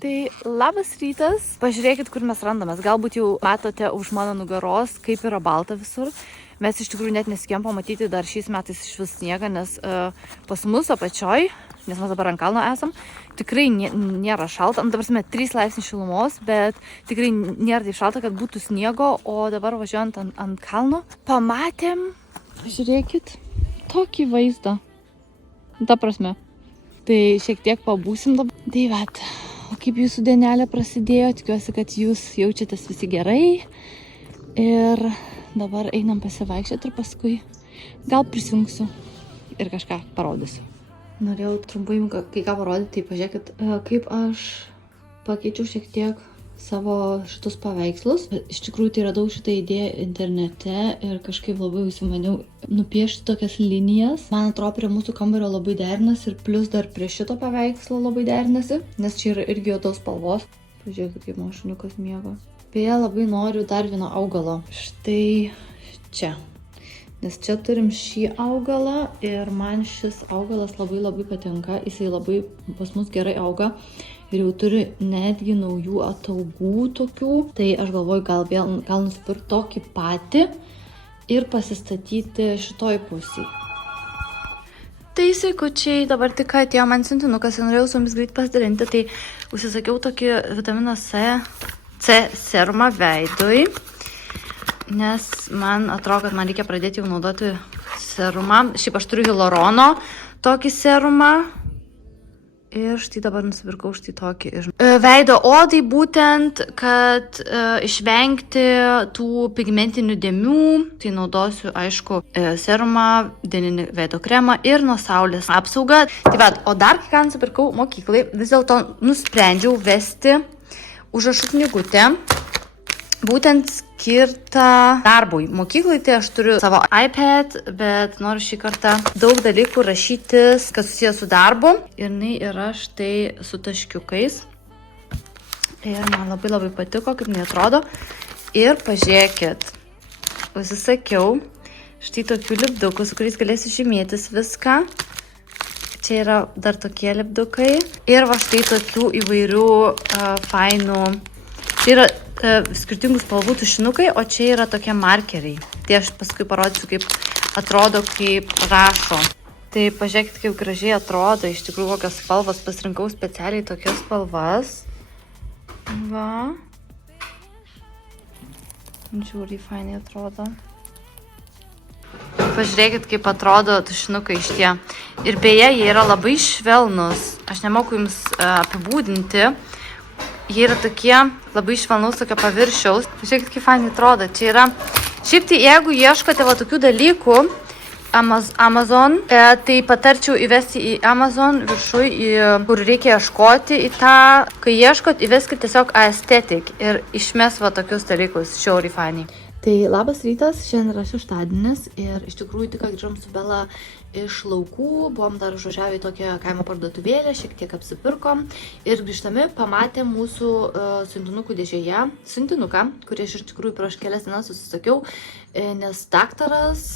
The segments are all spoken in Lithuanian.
Tai labas rytas. Pažiūrėkit, kur mes randamės. Galbūt jau matote už mano nugaros, kaip yra balta visur. Mes iš tikrųjų net nespėjom pamatyti dar šiais metais iš vis sniegą, nes pas mus apačioj, nes mes dabar ant kalno esam, tikrai nėra šalta. Dabar esame 3 laipsniai šilumos, bet tikrai nėra taip šalta, kad būtų sniego. O dabar važiuojant ant kalno, pamatėm, žiūrėkit, tokį vaizdą. Ta prasme. Tai šiek tiek pabūsim dabar. Tai vat. O kaip jūsų dienelė prasidėjo, tikiuosi, kad jūs jaučiatės visi gerai. Ir dabar einam pasivaikščioti ir paskui gal prisijungsiu ir kažką parodysiu. Norėjau trumpai kai ką parodyti, tai pažiūrėkit, kaip aš pakeičiau šiek tiek savo šitus paveikslus. Iš tikrųjų, tai radau šitą idėją internete ir kažkaip labai užsimaniau nupiešti tokias linijas. Man atrodo, prie mūsų kambario labai derinasi ir plus dar prie šito paveikslo labai derinasi, nes čia yra irgi juodos spalvos. Pažiūrėkit, kaip mano šuniukas miega. Beje, labai noriu dar vieno augalo. Štai čia. Nes čia turim šį augalą ir man šis augalas labai patinka. Jisai labai pas mus gerai auga. Ir jau turi netgi naujų ataugų tokių. Tai aš galvoju, gal nusipirkti tokį patį ir pasistatyti šitoj pusėj. Tai sveikučiai, dabar tik atėjo man siuntinukas ir norėjau su jumis greit pasidalinti. Tai užsisakiau tokį vitamino C serumą veidui. Nes man atrodo, kad man reikia pradėti jau naudoti serumą. Šiaip aš turiu hialurono tokį serumą. Ir štai dabar nusipirkau štai tokį. Veido odai būtent, kad išvengti tų pigmentinių dėmių, tai naudosiu, aišku, serumą, dieninį veido kremą ir nuo saulės apsaugą. Tai va, o dar ką nusipirkau mokyklai, vis dėlto nusprendžiau vesti užrašų knygutę. Būtent skirta darbui. Mokyklai tai aš turiu savo iPad, bet noriu šį kartą daug dalykų rašytis, kas susijęs su darbu. Ir jinai yra štai su taškiukais. Ir man labai patiko, kaip jinai atrodo. Ir pažiūrėkit, užsisakiau štai tokių lipdukų, su kuriais galėsiu žymėtis viską. Čia yra dar tokie lipdukai. Ir va štai tokių įvairių fainų. Tai yra skirtingų spalvų tušinukai, o čia yra tokie markeriai. Tai aš paskui parodysiu, kaip atrodo, kaip rašo. Tai pažiūrėkit, kaip gražiai atrodo. Iš tikrųjų, kokias spalvas pasirinkau specialiai tokias spalvas. Va. Žiūri, fainai atrodo. Pažiūrėkit, kaip atrodo tušinukai šitie. Ir beje, jie yra labai švelnus. Aš nemoku jums apibūdinti. Jie yra tokie labai švelnaus tokio paviršiaus. Žiūrėkit, kaip fainai atrodo. Čia yra. Šiaip tai, jeigu ieškote va tokių dalykų Amazon, tai patarčiau įvesti į Amazon viršui, kur reikia ieškoti į tą. Kai ieškot, įveskit tiesiog aesthetic ir išmes va tokius dalykus. Šiauriai fainai. Tai labas rytas, šiandien yra šeštadienis ir iš tikrųjų tik grįžom su Bela iš laukų, buvom dar užvažiavę į tokią kaimo parduotuvėlę, šiek tiek apsipirkom ir grįžtami pamatėm mūsų siuntinukų dėžėje siuntinuką, kurį aš iš tikrųjų prieš kelias dienas susisakiau, nes daktaras,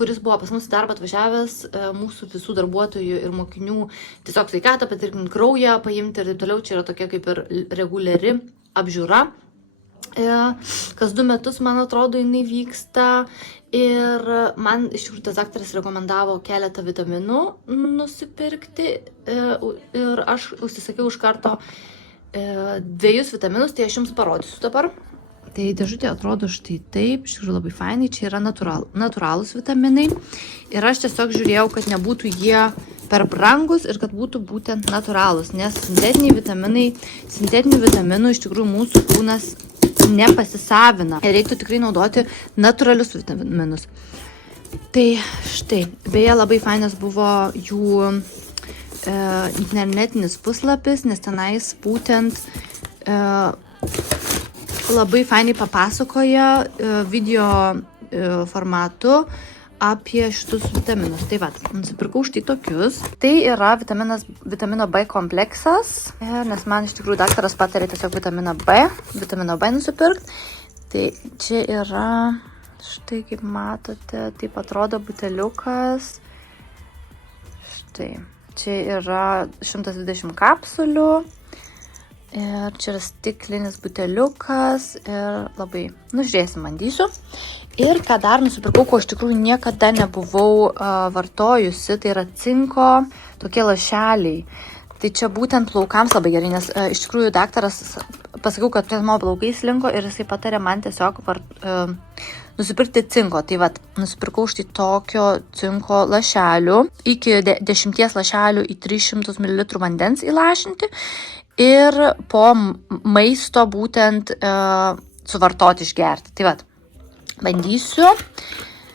kuris buvo pas mus į darbą atvažiavęs, mūsų visų darbuotojų ir mokinių tiesiog sveikatą, patirkint kraują, paimti ir taip toliau, čia yra tokia kaip ir reguliari apžiūra. Kas 2 metus, man atrodo, jinai vyksta ir man iš tikrųjų tas daktaras rekomendavo keletą vitaminų nusipirkti ir aš užsisakiau iš karto 2 vitaminus, tai aš jums parodysiu dabar. Tai dėžutė atrodo štai taip, iš tikrųjų labai fainai, čia yra natūralūs vitaminai ir aš tiesiog žiūrėjau, kad nebūtų jie per brangus ir kad būtų būtent natūralūs, nes sintetinių vitaminų iš tikrųjų mūsų kūnas nepasisavina ir reiktų tikrai naudoti natūralius vitaminus. Tai štai, beje, labai fainas buvo jų internetinis puslapis, nes tenais būtent labai fainai papasakoja video formatu apie šitus vitaminus. Tai va, nusipirkau štai tokius. Tai yra vitamino B kompleksas, nes man iš tikrųjų daktaras patarė tiesiog vitamino B nusipirkti. Tai čia yra Štai kaip matote, taip atrodo buteliukas. Štai, čia yra 120 kapsulių. Ir čia yra stiklinis buteliukas ir labai, žiūrėsim, bandysiu. Ir ką dar nusipirkau, ko iš tikrųjų niekada nebuvau vartojusi, tai yra cinko tokie lašeliai. Tai čia būtent plaukams labai gerai, nes iš tikrųjų daktaras, pasakiau, kad mano plaukai slinko ir jisai patarė man tiesiog nusipirkti cinko. Tai vat, nusipirkau štai tokio cinko lašelių, iki 10 lašelių į 300 ml vandens įlašinti. Ir po maisto būtent suvartoti išgerti. Tai vat, bandysiu.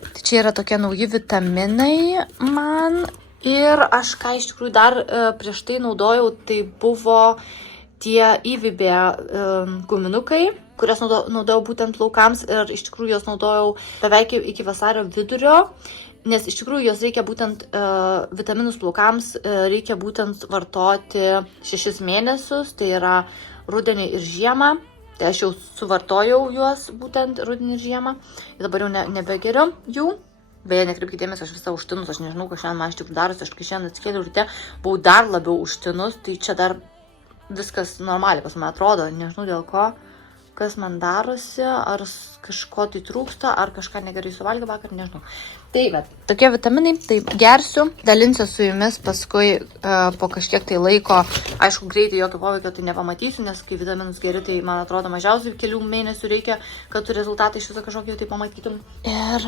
Tai čia yra tokie nauji vitaminai man. Ir aš ką iš tikrųjų dar prieš tai naudojau, tai buvo tie įvibė guminukai, kurias naudojau būtent plaukams ir iš tikrųjų jos naudojau beveik iki vasario vidurio. Nes iš tikrųjų jos reikia būtent, vitaminus plaukams reikia būtent vartoti 6 mėnesius, tai yra rudenį ir žiemą. Tai aš jau suvartojau juos būtent rudenį ir žiemą. Ir dabar jau nebegeriu jų. Beje, nekreipkite dėmesio, aš visą užtinus, aš nežinau, ką šiandien man iš tikrųjų darosi, aš kai šiandien atsikėliau ryte, buvau dar labiau užtinus, tai čia dar viskas normaliai pas man atrodo, nežinau dėl ko. Kas man darosi, ar kažko tai trūksta, ar kažką negerai suvalgiau vakar, nežinau. Tai, bet tokie vitaminai, tai gersiu, dalinsiu su jumis paskui po kažkiek tai laiko, aišku, greitai jokio poveikio tai nepamatysiu, nes kai vitaminus geri, tai man atrodo mažiausiai kelių mėnesių reikia, kad tu rezultatai iš viso kažkokį tai pamatytum. Ir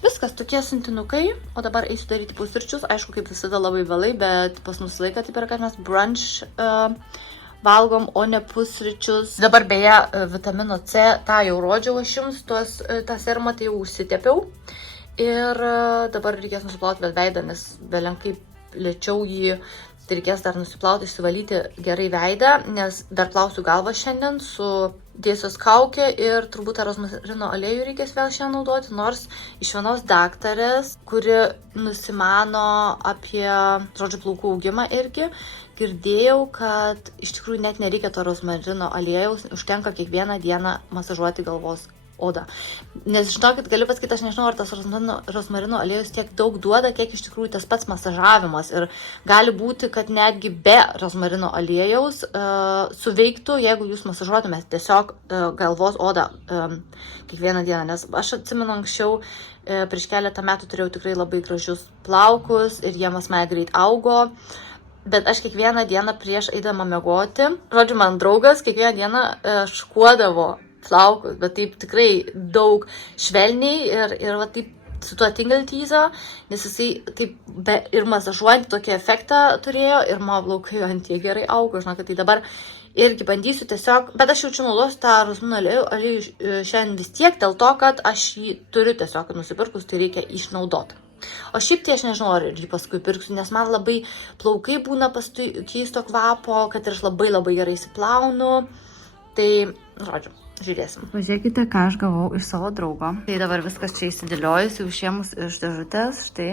viskas, tokie sintinukai, o dabar eisiu daryti pusryčius, aišku, kaip visada labai vėlai, bet pas mus laiką taip yra, kad mes brunch valgom, o ne pusryčius. Dabar beje, vitamino C, tą jau rodžiau aš jums, tą serumą tai jau užsitepiau. Ir dabar reikės nusiplauti veidą, nes belenkai lėčiau jį, tai reikės dar nusiplauti, išsivalyti gerai veidą, nes dar plausiu galvą šiandien su dėsios kaukė ir turbūt rozmarino aliejų reikės vėl šiandien naudoti, nors iš vienos daktarės, kuri nusimano apie, žodžiu, plaukų augimą irgi, girdėjau, kad iš tikrųjų net nereikia to rozmarino aliejaus, užtenka kiekvieną dieną masažuoti galvos odą. Nes žinokit, galiu pasakyti, aš nežinau, ar tas rozmarino aliejus tiek daug duoda, kiek iš tikrųjų tas pats masažavimas. Ir gali būti, kad netgi be rozmarino aliejaus suveiktų, jeigu jūs masažuotumėt tiesiog galvos odą kiekvieną dieną. Nes aš atsimenu anksčiau, prieš keletą metų turėjau tikrai labai gražius plaukus ir jie pas mane greit augo. Bet aš kiekvieną dieną prieš eidama miegoti, žodžiu, man draugas kiekvieną dieną škuodavo plaukus, bet taip tikrai daug švelniai ir va taip su tuo tingeltyza, nes jisai taip ir masažuojant tokį efektą turėjo ir mano plaukai ant tiek gerai augo, žinokit, tai dabar irgi bandysiu tiesiog, bet aš jaučiu naudosiu tą rozmarino aliejų šiandien vis tiek dėl to, kad aš jį turiu tiesiog nusipirkus, tai reikia išnaudoti. O šiaip tai aš nežinau, ar jį paskui pirksiu, nes man labai plaukai būna paskui keisto kvapo, kad ir aš labai gerai įsiplaunu, tai, žodžiu. Žiūrėsim. Pažiūrėkite, ką aš gavau iš savo draugo. Tai dabar viskas čia įsidėliojus, jau išėmus iš dėžutės. Štai.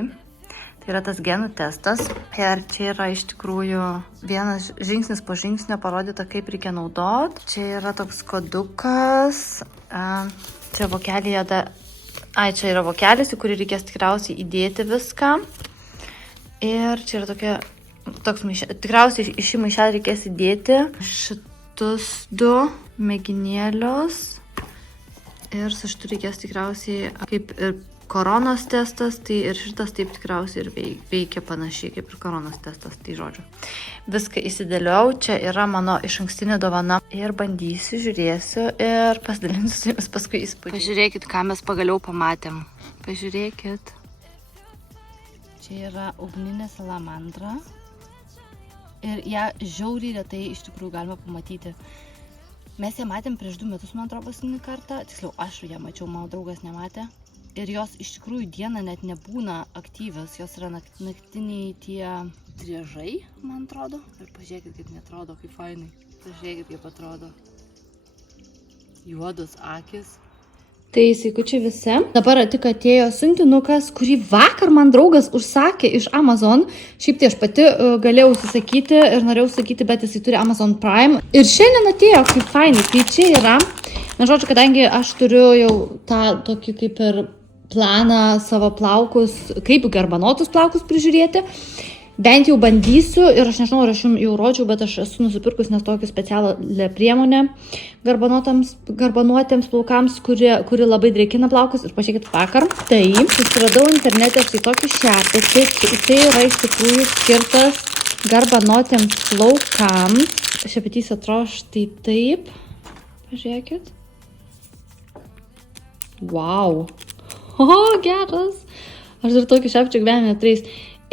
Tai yra tas genų testas. Ir čia yra iš tikrųjų vienas žingsnis po žingsnio parodyta, kaip reikia naudot. Čia yra toks kodukas. Čia vokelėje čia yra vokelis, į kurį reikės tikriausiai įdėti viską. Ir čia yra toks maišelis. Tikriausiai į šį maišelį reikės įdėti šitus 2 mėginėlius ir su šitu reikės tikriausiai, kaip ir koronos testas, tai ir šitas taip tikriausiai ir veikia panašiai kaip ir koronos testas, tai žodžiu. Viską įsidėliau, čia yra mano išankstinė dovana ir bandysiu, žiūrėsiu ir pasidalinsiu su jumis paskui įspūdžiai. Pažiūrėkit, ką mes pagaliau pamatėm. Pažiūrėkit. Čia yra ugninė salamandra ir ją žiauriai retai iš tikrųjų galima pamatyti. Mes ją matėm prieš 2 metus, man atrodo, paskutinį kartą. Tiksliau, aš ją mačiau, mano draugas nematė. Ir jos iš tikrųjų dieną net nebūna aktyvios. Jos yra naktiniai tie driežai, man atrodo. Ir pažiūrėkit, kaip netrodo, kaip fainai. Pažiūrėkit, kaip atrodo. Juodos akis. Tai sveikučiai visi. Dabar tik atėjo siuntinukas, kurį vakar man draugas užsakė iš Amazon. Šiaip tai aš pati galėjau užsisakyti ir norėjau užsakyti, bet jisai turi Amazon Prime. Ir šiandien atėjo, kaip fainai. Tai čia yra Na, žodžiu, kadangi aš turiu jau tą tokį kaip ir planą savo plaukus, kaip garbanotus plaukus prižiūrėti, bent jau bandysiu ir aš nežinau, ar aš jums jau rodžiau, bet aš esu nusipirkus nes tokį specialią priemonę garbanuotiems plaukams, kuri labai drėkina plaukus. Ir pažiūrėkit, vakar susiradau internete štai tokį šepetį. Tai yra iš tikrųjų skirtas garbanuotiems plaukams. Šepetys atrodo štai taip. Pažiūrėkit. Wow. O, geras. Aš dar tokį šepetį gyvenime neturėjus.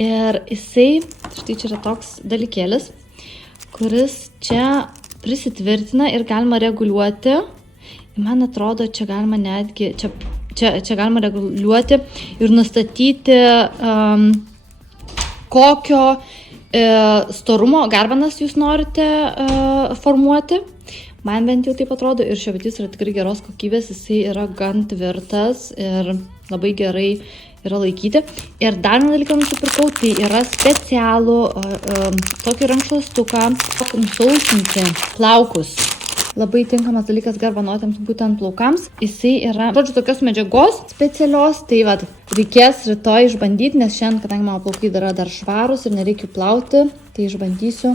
Ir jisai, štai čia yra toks dalykėlis, kuris čia prisitvirtina ir galima reguliuoti. Man atrodo, čia galima netgi, čia galima reguliuoti ir nustatyti, kokio storumo garbanas jūs norite formuoti. Man bent jau taip atrodo ir šepetys yra tikrai geros kokybės, jisai yra gan tvirtas ir labai gerai yra laikyti. Ir dar vieną dalyką nusipirkau, tai yra specialų tokį rankšluostuką nusausinti plaukus. Labai tinkamas dalykas garbanuotiems būtent plaukams. Jisai yra, žodžiu, tokios medžiagos specialios, tai vat, reikės rytoj išbandyti, nes šiandien, kadangi mano plaukai yra dar švarus ir nereikia plauti, tai išbandysiu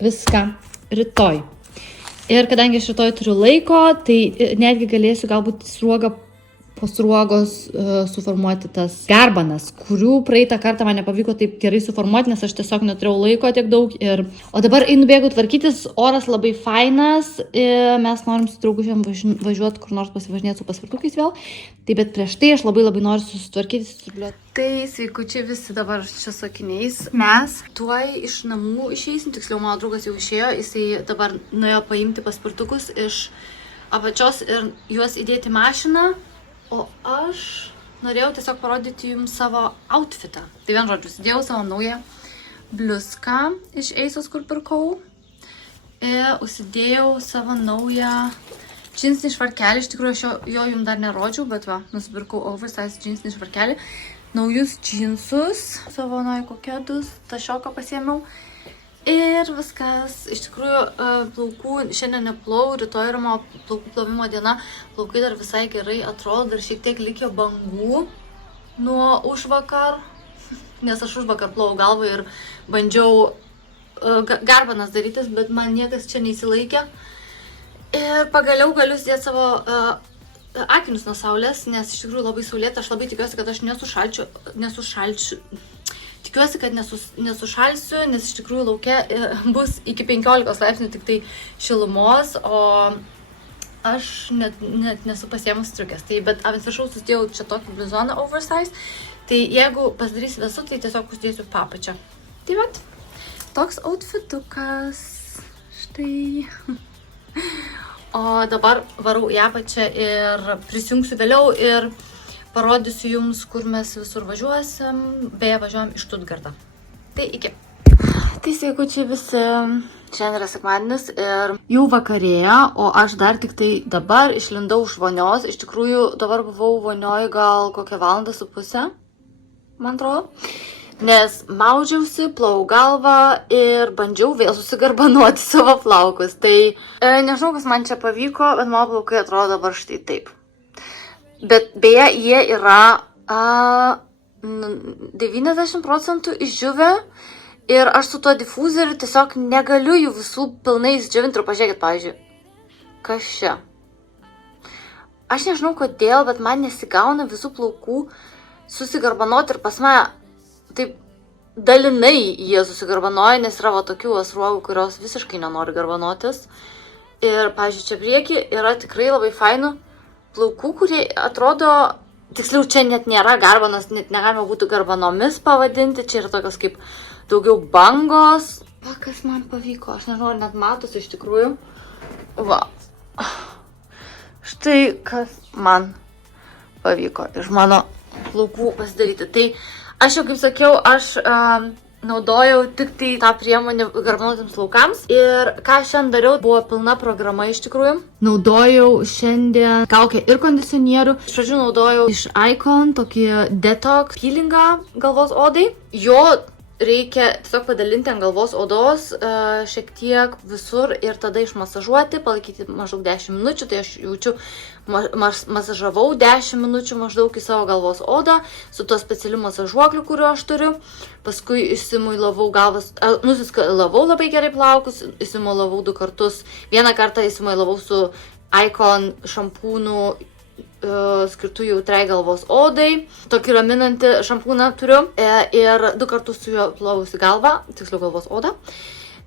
viską rytoj. Ir kadangi aš rytoj turiu laiko, tai netgi galėsiu galbūt po sruogos suformuoti tas garbanas, kurių praeitą kartą man nepavyko taip gerai suformuoti, nes aš tiesiog neturėjau laiko tiek daug. O dabar einu bėgu tvarkytis, oras labai fainas, mes norim su draugužiam važiuoti kur nors pasivažinėti su paspirtukais vėl. Tai bet prieš tai aš labai noriu susitvarkyti, susibliuoti. Tai sveikučiai visi dabar čia sakiniais. Mes tuoj iš namų išeisim, tiksliau mano draugas jau išėjo, jisai dabar nuėjo paimti paspirtukus iš apačios ir juos įdėti mašiną. O aš norėjau tiesiog parodyti jums savo outfitą. Tai vien žodžiu, įdėjau savo naują bliuską iš ASOS, kur pirkau. Ir užsidėjau savo naują džinsinį švarkelį. Iš tikrųjų, aš jo jums dar nerodžiau, bet va, nusipirkau oversize džinsinį švarkelį. Naujus džinsus, savo kokedus, tašioką pasiėmiau. Ir viskas, iš tikrųjų, plaukų šiandien neplau, rytoj yra mano plaukų plovimo diena, plaukai dar visai gerai atrodo, dar šiek tiek likė bangų nuo užvakar, nes aš užvakar plovau galvą ir bandžiau garbanas darytis, bet man niekas čia neįsilaikė. Ir pagaliau galiu sudėti savo akinius nuo saulės, nes iš tikrųjų labai saulėta, aš labai tikiuosi, kad aš Tikiuosi, kad nesušalsiu, nes iš tikrųjų lauke bus iki 15 laipsnių tik tai šilumos, o aš net nesu pasiėmus striukės. Tai, bet ant viršaus susidėjau čia tokį bluzoną oversize, tai jeigu pasidarys vėsu, tai tiesiog uždėsiu papačią. Tai vat, toks outfitukas. Štai. O dabar varau į apačią ir prisijungsiu vėliau ir parodysiu jums, kur mes visur važiuosim. Beje, važiuojam iš Stuttgartą. Tai iki. Tai sveikučiai visi. Šiandien yra sekmadienis ir jau vakarėja, o aš dar tik tai dabar išlindau iš vonios. Iš tikrųjų, dabar buvau vonioj gal kokią 1.5 valandą, man atrodo. Nes maudžiausi, plovau galvą ir bandžiau vėl susigarbanuoti savo plaukus. Tai nežinau, kas man čia pavyko, bet mano plaukai atrodo dabar štai taip. Bet beje, jie yra 90% išdžiuvę ir aš su tuo difuzeriu tiesiog negaliu jų visų pilnai išdžiuvinti. Ir pažiūrėkit, pavyzdžiui, kas čia? Aš nežinau kodėl, bet man nesigauna visų plaukų susigarbanuoti ir pas mane taip dalinai jie susigarbanoja, nes yra va tokių sruogų, kurios visiškai nenori garbanuotis. Ir, pavyzdžiui, čia prieki yra tikrai labai fainų plaukų, kurie atrodo, tiksliau, čia net nėra garbanas, net negalima būtų garbanomis pavadinti, čia yra tokios kaip daugiau bangos. Va, kas man pavyko, aš nežinau, net matosi iš tikrųjų. Va, štai kas man pavyko iš mano plaukų pasidaryti. Tai aš jau, kaip sakiau, aš naudojau tik tai tą priemonę garbanuotiems plaukams. Ir ką šiandien dariau, buvo pilna programa iš tikrųjų. Naudojau šiandien kaukę ir kondicionierių. Iš pradžių naudojau iš Icon tokį detox peelingą galvos odai. Jo reikia tiesiog padalinti ant galvos odos šiek tiek visur ir tada išmasažuoti, palaikyti maždaug 10 minučių, tai aš jaučiu, masažavau 10 minučių maždaug į savo galvos odą su tuo specialiu masažuokliu, kuriuo aš turiu, paskui įsimuilavau galvas, nusiskalavau labai gerai plaukus, įsimuilavau 2 kartus, vieną kartą įsimuilavau su Icon šampūnu skirtų jautrai galvos odai. Tokį raminantį šampūną turiu ir 2 kartus su juo plovusi galvą, tiksliau galvos odą.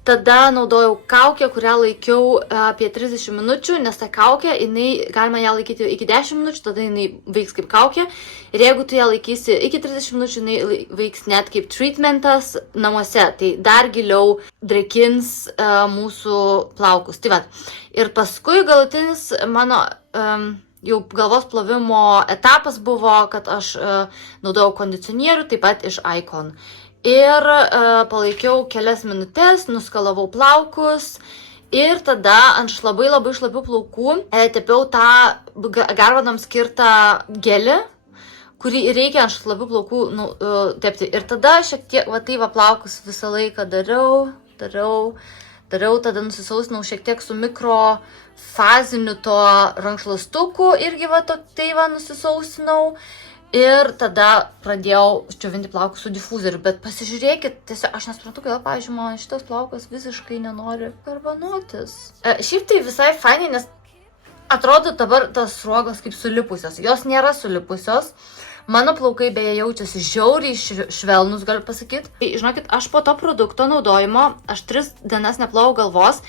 Tada naudojau kaukę, kurią laikiau apie 30 minučių, nes ta kaukė, galima ją laikyti iki 10 minučių, tada jinai veiks kaip kaukė. Ir jeigu tu ją laikysi iki 30 minučių, jinai veiks net kaip treatmentas namuose, tai dar giliau drėkins mūsų plaukus. Tai va. Ir paskui galutinis mano jau galvos plovimo etapas buvo, kad aš naudojau kondicionierių, taip pat iš Icon. Ir palaikiau kelias minutės, nuskalavau plaukus ir tada ant labai šlapių plaukų tepiau tą garbanam skirtą gelį, kurį reikia ant šlapių plaukų tepti. Ir tada šiek tiek, va tai va plaukus visą laiką dariau, tada nusisausinau šiek tiek su mikrofaziniu to rankšluostuku, irgi va tai va nusisausinau. Ir tada pradėjau džiovinti plaukus su difuzoriu, bet pasižiūrėkit, tiesiog aš nesuprantu, kodėl, pavyzdžiui, man šitas plaukas visiškai nenori garbanuotis. Šiaip tai visai fainai, nes atrodo dabar tas sruogos kaip sulipusios, jos nėra sulipusios. Mano plaukai beje jaučiasi žiauriai švelnus, galiu pasakyti. Tai, žinokit, aš po to produkto naudojimo, aš 3 dienas neplovau galvos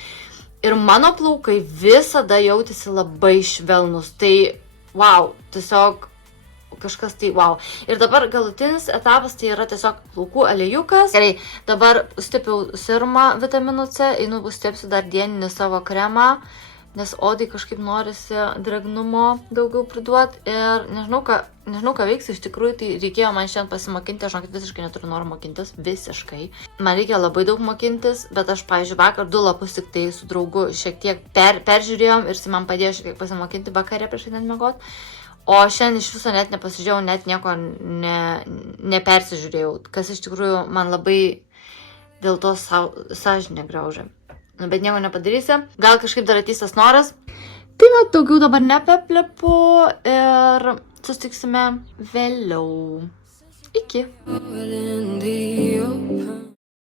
ir mano plaukai visada jautėsi labai švelnus. Tai, wow, tiesiog kažkas tai, wow. Ir dabar galutinis etapas tai yra tiesiog plaukų aliejukas. Gerai, dabar stepiau serumą vitamino C, einu stepsiu dar dieninį savo kremą, nes odai kažkaip norisi drėgnumo daugiau priduoti ir nežinau, ką veiks, iš tikrųjų, tai reikėjo man šiandien pasimokinti, aš žinokit, visiškai neturiu noro mokintis, visiškai. Man reikia labai daug mokintis, bet aš, pavyzdžiui, vakar 2 lapus tik tai su draugu šiek tiek peržiūrėjom ir jis man padėjo šiek tiek pasimokinti vakare prieš einant miegot. O šiandien iš viso net nepasižiūrėjau, net nieko nepersižiūrėjau, kas iš tikrųjų man labai dėl to sąžinę graužia. Bet nieko nepadarysi, gal kažkaip dar ateis tas noras. Tai va, daugiau dabar nepeplepu ir susitiksime vėliau. Iki.